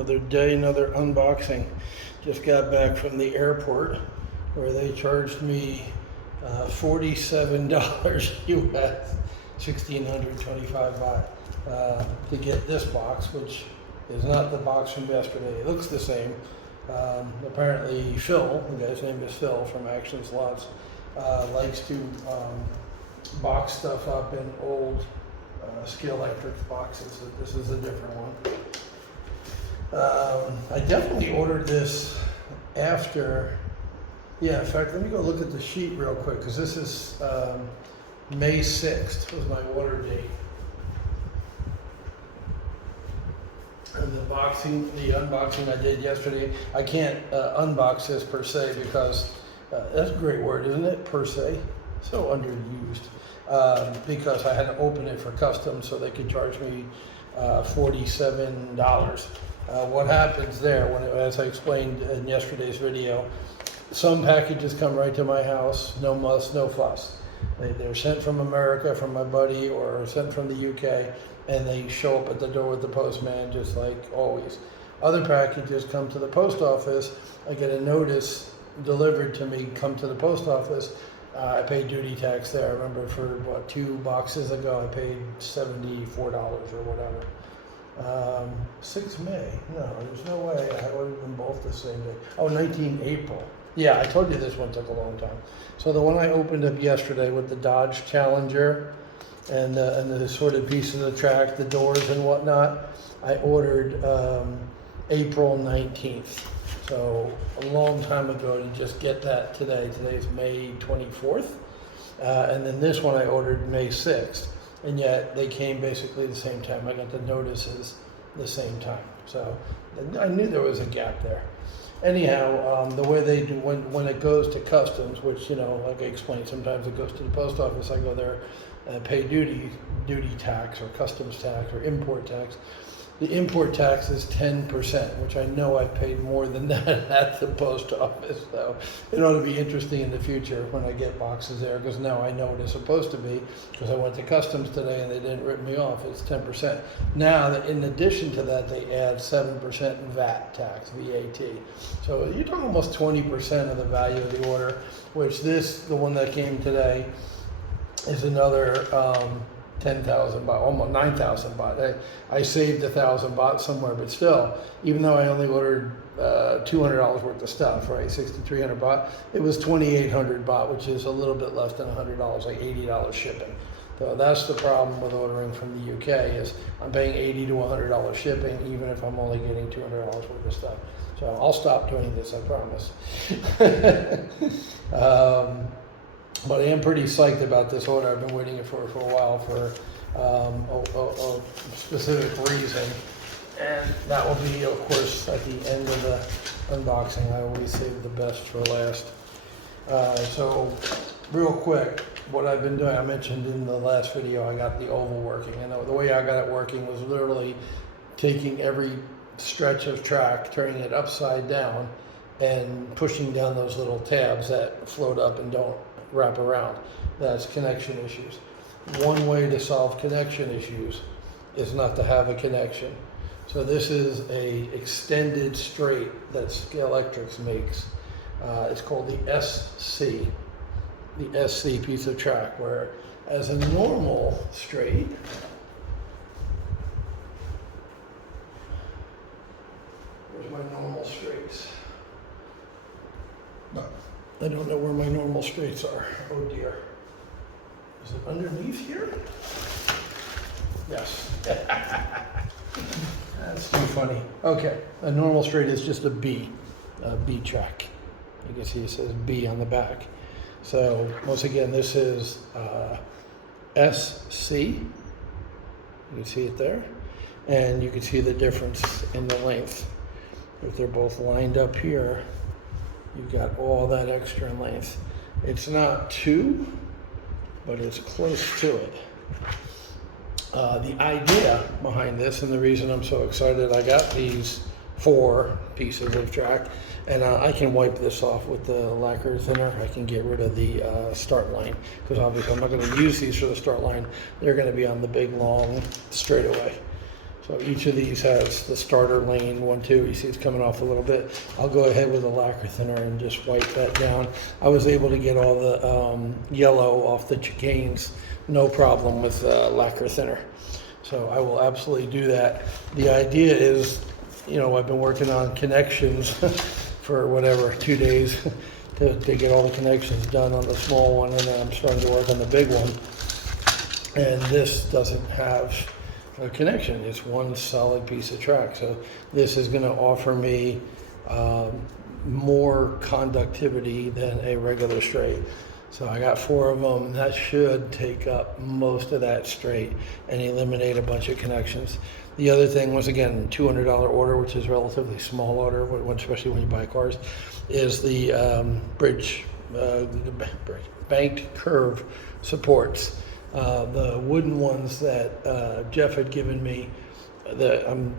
Another day, another unboxing. Just got back from the airport where they charged me $47 US, 1,625 baht, to get this box, which is not the box from yesterday. It looks the same. Apparently Phil, the guy's name is Phil from Action Slots, likes to box stuff up in old Scalextric boxes. So this is a different one. I definitely ordered this after, in fact, let me go look at the sheet real quick, because this is May 6th was my order date. And the unboxing I did yesterday, I can't unbox this per se because, that's a great word, isn't it? Per se, so underused. Because I had to open it for customs so they could charge me $47. What happens there, as I explained in yesterday's video, some packages come right to my house, no muss, no fuss. They're sent from America, from my buddy, or sent from the UK, and they show up at the door with the postman, just like always. Other packages come to the post office. I get a notice delivered to me, come to the post office. I paid duty tax there. I remember for, 2 boxes ago, I paid $74 or whatever. 6 May, no, there's no way. I would have been both the same day. Oh, 19 April. Yeah, I told you this one took a long time. So the one I opened up yesterday with the Dodge Challenger and the assorted pieces of the track, the doors and whatnot, I ordered April 19th. So a long time ago to just get that today. Today's May 24th. And then this one I ordered May 6th. And yet they came basically the same time. I got the notices the same time. So I knew there was a gap there. Anyhow, the way they do when it goes to customs, which, like I explained, sometimes it goes to the post office. I go there and pay duty tax or customs tax or import tax. The import tax is 10%, which I know I paid more than that at the post office. So it ought to be interesting in the future when I get boxes there, because now I know what it's supposed to be, because I went to customs today and they didn't rip me off. It's 10%. Now, in addition to that, they add 7% VAT tax, VAT. So you're talking almost 20% of the value of the order, which the one that came today, is another 10,000 baht, almost 9,000 baht. I saved 1,000 baht somewhere, but still, even though I only ordered $200 worth of stuff, right, 6,300 baht, it was 2,800 baht, which is a little bit less than $100, like $80 shipping. So that's the problem with ordering from the UK, is I'm paying $80 to $100 shipping, even if I'm only getting $200 worth of stuff. So I'll stop doing this, I promise. But I am pretty psyched about this order. I've been waiting for a while for a specific reason. And that will be, of course, at the end of the unboxing. I always save the best for last. So real quick, what I've been doing, I mentioned in the last video, I got the oval working. And the way I got it working was literally taking every stretch of track, turning it upside down, and pushing down those little tabs that float up and don't wrap around. That's connection issues. One way to solve connection issues is not to have a connection. So this is a extended straight that Scalextric makes. It's called the SC piece of track, where as a normal straight, where's my normal straights? No. I don't know where my normal straights are. Oh dear. Is it underneath here? Yes. That's too funny. Okay, a normal straight is just a B track. You can see it says B on the back. So once again, this is SC. You can see it there. And you can see the difference in the length. If they're both lined up here, you've got all that extra length. It's not 2, but it's close to it. The idea behind this, and the reason I'm so excited, I got these 4 pieces of track, and I can wipe this off with the lacquer thinner. I can get rid of the start line, because obviously I'm not going to use these for the start line. They're going to be on the big long straightaway. So each of these has the starter lane, 1, 2. You see it's coming off a little bit. I'll go ahead with a lacquer thinner and just wipe that down. I was able to get all the yellow off the chicanes, no problem with lacquer thinner. So I will absolutely do that. The idea is, I've been working on connections for whatever, 2 days to get all the connections done on the small one, and then I'm starting to work on the big one. And this doesn't have a connection. It's one solid piece of track. So this is going to offer me more conductivity than a regular straight. So I got 4 of them, and that should take up most of that straight and eliminate a bunch of connections. The other thing was, again, $200 order, which is a relatively small order, especially when you buy cars, is the banked curve supports. The wooden ones that Jeff had given me, I'm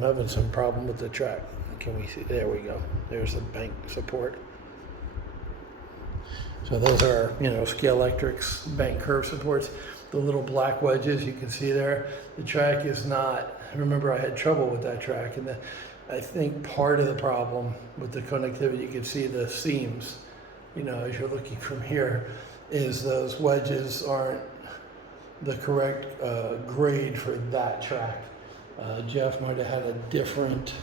having some problem with the track. Can we see? There we go. There's the bank support. So those are, Scalextric's bank curve supports. The little black wedges you can see there. The track is not. Remember, I had trouble with that track, and I think part of the problem with the connectivity, you can see the seams. As you're looking from here, is those wedges aren't the correct grade for that track. Jeff might have had a different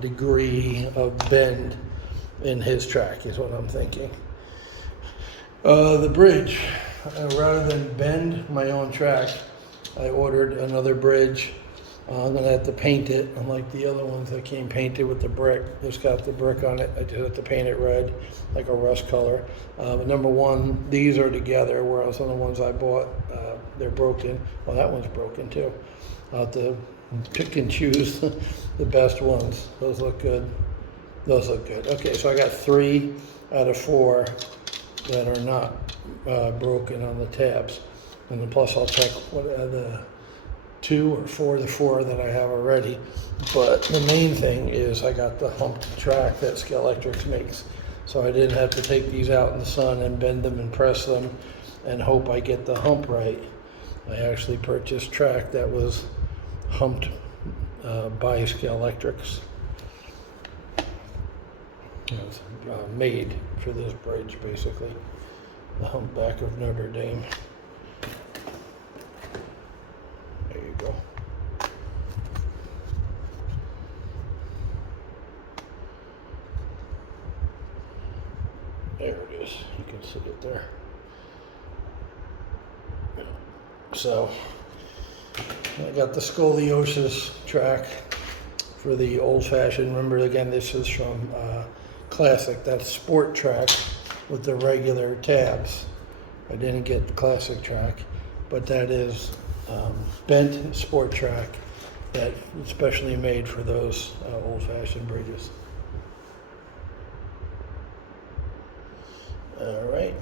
degree of bend in his track, is what I'm thinking. The bridge, rather than bend my own track, I ordered another bridge. I'm going to have to paint it, unlike the other ones that came painted with the brick. It's got the brick on it. I just have to paint it red, like a rust color. But number one, these are together, whereas on the ones I bought, they're broken. Well, that one's broken too. I'll have to pick and choose the best ones. Those look good. Those look good. Okay, so I got 3 out of 4 that are not broken on the tabs. And then plus I'll check what the 2 or 4, the 4 that I have already. But the main thing is I got the humped track that Scalextric makes. So I didn't have to take these out in the sun and bend them and press them and hope I get the hump right. I actually purchased track that was humped by Scalextric. It's made for this bridge, basically. The humpback of Notre Dame. There you go. There it is. You can see it there. So I got the scoliosis track for the old-fashioned. Remember, again, this is from Classic. That's sport track with the regular tabs. I didn't get the Classic track, but that is bent sport track that is specially made for those old-fashioned bridges. All right,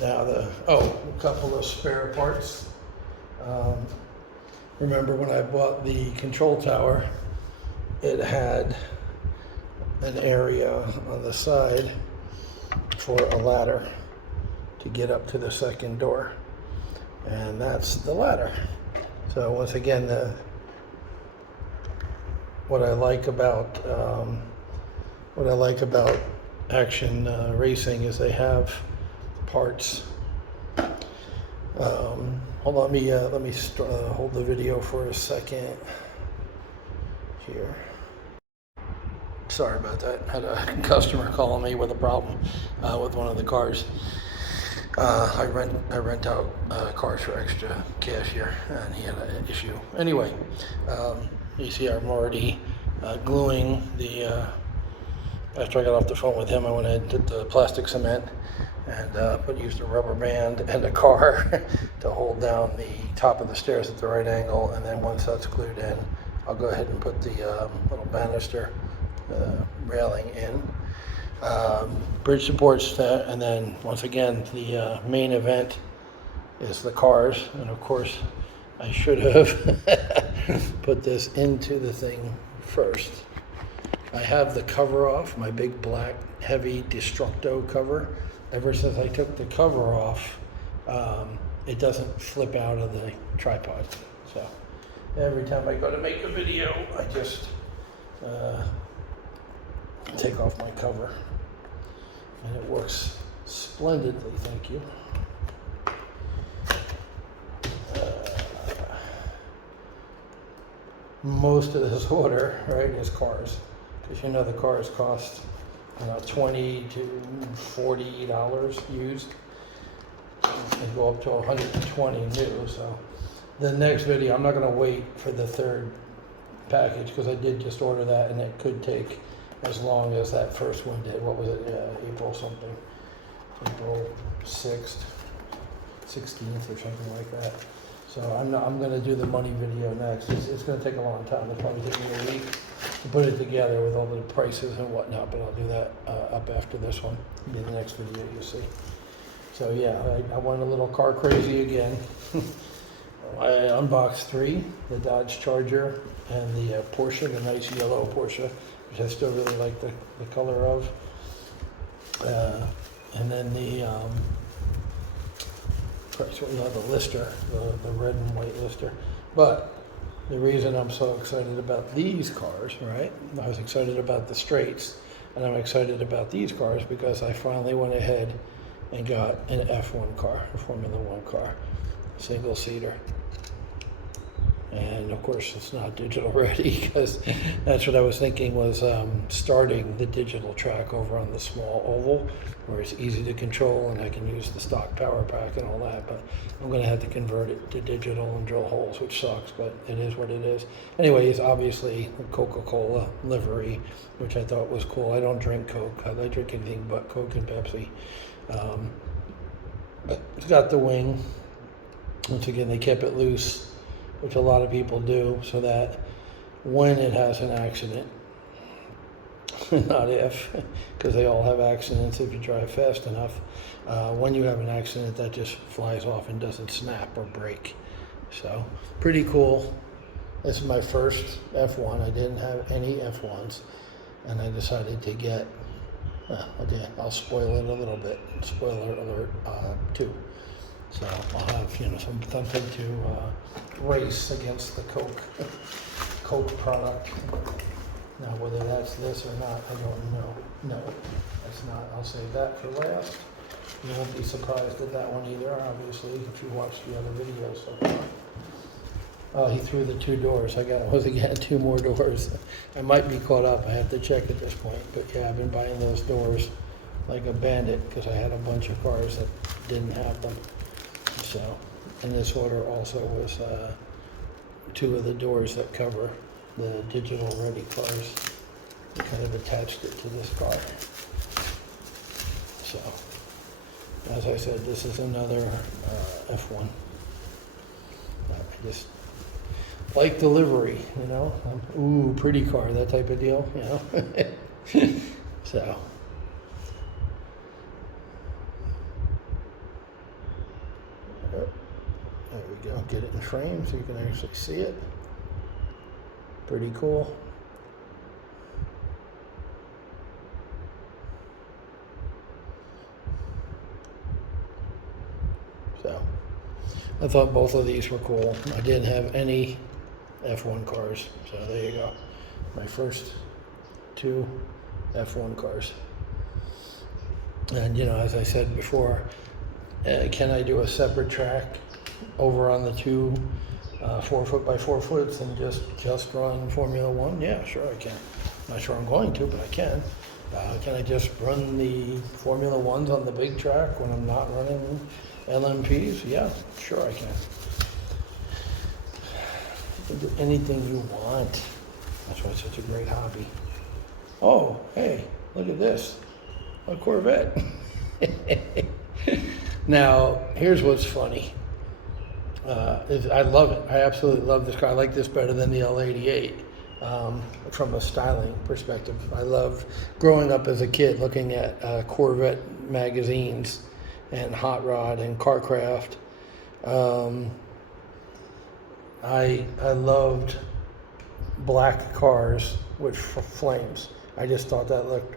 now a couple of spare parts. Remember when I bought the control tower, it had an area on the side for a ladder to get up to the second door, and that's the ladder. So once again, what I like about Action Racing is they have parts. Hold on, let me hold the video for a second here. Sorry about that. Had a customer calling me with a problem with one of the cars. I rent out cars for extra cash here, and he had an issue. Anyway, you see I'm already gluing the. After I got off the phone with him, I went and did the plastic cement and used a rubber band and a car to hold down the top of the stairs at the right angle. And then once that's glued in, I'll go ahead and put the little banister railing in. Bridge supports that, and then once again, the main event is the cars. And of course, I should have put this into the thing first. I have the cover off, my big black heavy Destructo cover. Ever since I took the cover off, it doesn't flip out of the tripod. So Every time I go to make a video, I just take off my cover. And it works splendidly, thank you. Most of this order, right, is cars. Because you know the cars cost $20 to $40 used. And go up to 120 new. So the next video, I'm not going to wait for the third package because I did just order that, and it could take as long as that first one did. What was it? April something. April 6th, 16th or something like that. So I'm going to do the money video next. It's going to take a long time. It'll probably take me a week to put it together with all the prices and whatnot, but I'll do that up after this one. It'll be the next video you see. So yeah, I went a little car crazy again. I unboxed 3, the Dodge Charger and the Porsche, the nice yellow Porsche, which I still really like the color of. And then the Lister, the red and white Lister. But the reason I'm so excited about these cars, right? I was excited about the straights, and I'm excited about these cars because I finally went ahead and got an F1 car, a Formula One car, single seater. And of course it's not digital ready because that's what I was thinking was starting the digital track over on the small oval where it's easy to control and I can use the stock power pack and all that, but I'm going to have to convert it to digital and drill holes, which sucks, but it is what it is. Anyways, obviously the Coca-Cola livery, which I thought was cool. I don't drink Coke. I drink anything but Coke and Pepsi. But it's got the wing. Once again, they kept it loose, which a lot of people do, so that when it has an accident, not if, because they all have accidents if you drive fast enough, when you have an accident, that just flies off and doesn't snap or break. So, pretty cool. This is my first F1. I didn't have any F1s, and I decided to get, I'll spoil it a little bit. Spoiler alert, 2. So I'll have, something to race against the Coke product. Now, whether that's this or not, I don't know. No, that's not. I'll save that for last. You won't be surprised at that one either, obviously, if you watched the other videos so far. Oh, he threw the 2 doors. I was getting 2 more doors. I might be caught up. I have to check at this point. But yeah, I've been buying those doors like a bandit because I had a bunch of cars that didn't have them. So, and this order also was 2 of the doors that cover the digital ready cars. I kind of attached it to this car. So, as I said, this is another F1. I just like the livery, ooh, pretty car, that type of deal, So. There we go, get it in frame so you can actually see it. Pretty cool. So, I thought both of these were cool. I didn't have any F1 cars, so there you go. My first 2 F1 cars. And as I said before, can I do a separate track over on the 2 4-foot-by-4-foots and just run Formula One? Yeah, sure I can. I'm not sure I'm going to, but I can. Can I just run the Formula Ones on the big track when I'm not running LMPs? Yeah, sure I can. You can do anything you want. That's why it's such a great hobby. Oh, hey, look at this. A Corvette. Now, here's what's funny. I love it. I absolutely love this car. I like this better than the L88 from a styling perspective. I love growing up as a kid looking at Corvette magazines and Hot Rod and Carcraft. I loved black cars with flames. I just thought that looked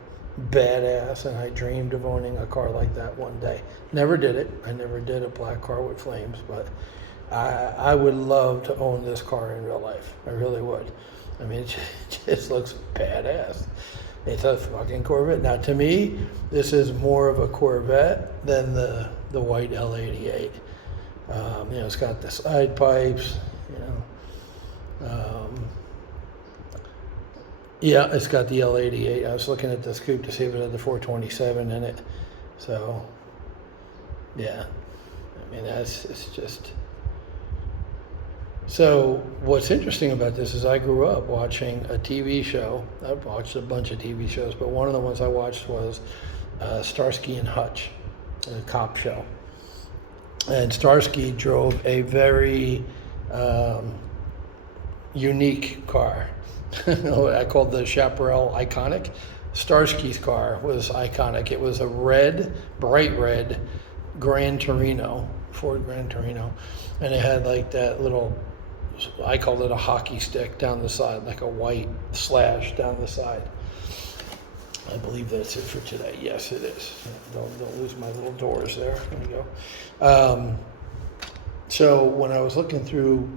badass, and I dreamed of owning a car like that one day. Never did it. I never did a black car with flames, but I would love to own this car in real life. I really would. I mean, it just looks badass. It's a fucking Corvette. Now, to me, this is more of a Corvette than the white L88. It's got the side pipes, yeah, it's got the L88. I was looking at this coupe to see if it had the 427 in it. So, yeah. I mean, it's just... So, what's interesting about this is I grew up watching a TV show. I've watched a bunch of TV shows, but one of the ones I watched was Starsky and Hutch, a cop show. And Starsky drove a very unique car. I called the Chaparral iconic. Starsky's car was iconic. It was a red, bright red Gran Torino, Ford Gran Torino, and it had like that little, I called it a hockey stick down the side, like a white slash down the side. I believe that's it for today. Yes, it is. Don't lose my little doors there. There you go. So when I was looking through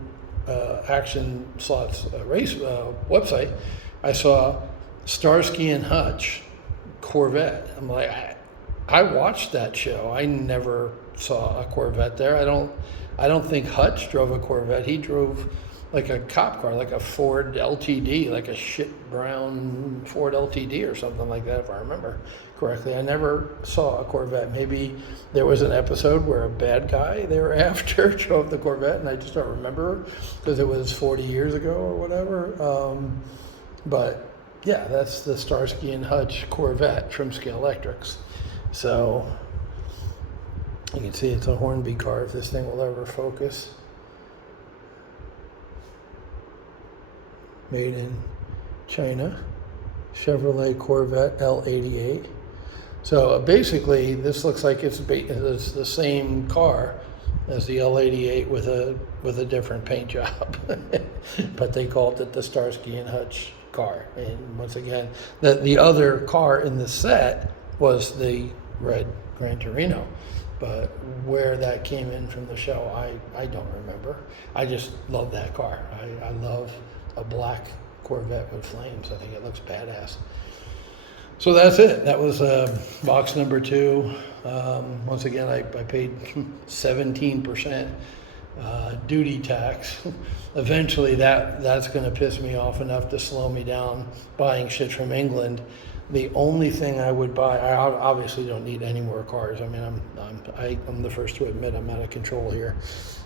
Action Slots race website, I saw Starsky and Hutch Corvette. I'm like, I watched that show. I never saw a Corvette there. I don't think Hutch drove a Corvette. He drove like a cop car, like a Ford LTD, like a shit brown Ford LTD or something like that, if I remember correctly. I never saw a Corvette. Maybe there was an episode where a bad guy they were after drove the Corvette, and I just don't remember because it was 40 years ago or whatever. But yeah, that's the Starsky and Hutch Corvette from Scalextric. So you can see it's a Hornby car if this thing will ever focus. Made in China, Chevrolet Corvette L88. So basically, this looks like it's the same car as the L88 with a different paint job, but they called it the Starsky and Hutch car. And once again, the other car in the set was the red Gran Torino, but where that came in from the show, I don't remember. I just love that car. I love a black Corvette with flames. I think it looks badass. So that's it. That was box number 2. Once again, I paid 17% duty tax. Eventually, that's going to piss me off enough to slow me down buying shit from England. The only thing I would buy, I obviously don't need any more cars. I mean, I'm the first to admit I'm out of control here.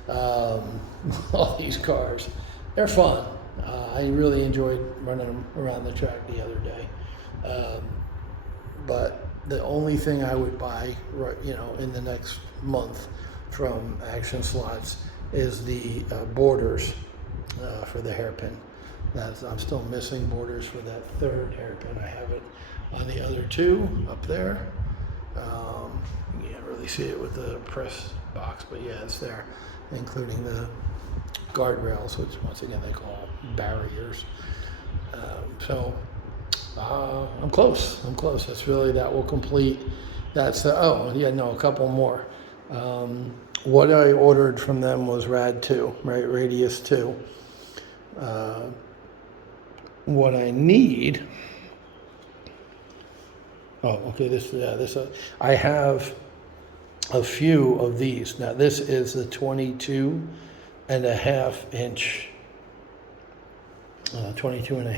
All these cars, they're fun. I really enjoyed running them around the track the other day. But the only thing I would buy, in the next month from Action Slots is the borders for the hairpin. I'm still missing borders for that third hairpin. I have it on the other 2 up there. You can't really see it with the press box, but yeah, it's there, including the guardrails, which once again they call barriers. I'm close. That will complete. That's a couple more. What I ordered from them was Rad 2, right? Radius 2. What I need. I have a few of these. Now this is the 22 and a half inch 22 and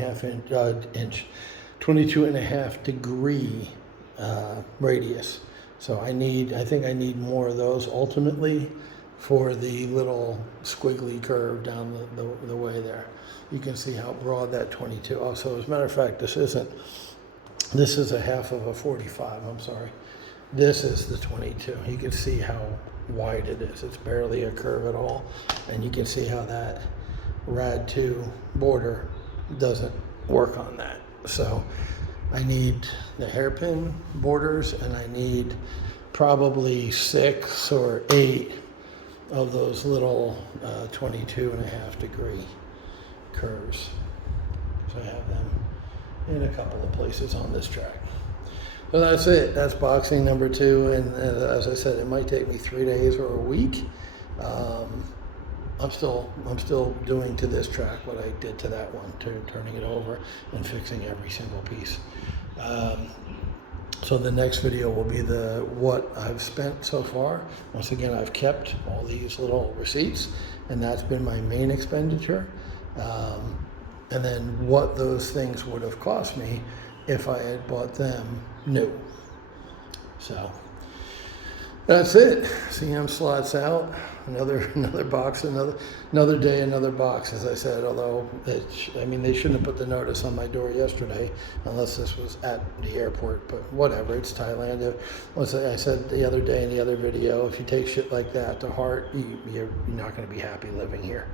a half degree radius. So I think I need more of those ultimately for the little squiggly curve down the way there. You can see how broad that 22. Oh, so as a matter of fact, this is a half of a 45, I'm sorry. This is the 22. You can see how wide it is. It's barely a curve at all. And you can see how that Rad 2 border doesn't work on that. So I need the hairpin borders, and I need probably 6 or 8 of those little 22 and a half degree curves. So I have them in a couple of places on this track. So that's it. That's boxing number 2. And as I said, it might take me 3 days or a week. I'm still doing to this track what I did to that one, turning it over and fixing every single piece. So the next video will be what I've spent so far. Once again, I've kept all these little receipts, and that's been my main expenditure. And then what those things would have cost me if I had bought them new. So that's it. CM slots out. Another box, another day, another box, as I said. Although I mean, they shouldn't have put the notice on my door yesterday, unless this was at the airport. But whatever, it's Thailand. As I said the other day in the other video, if you take shit like that to heart, you're not going to be happy living here.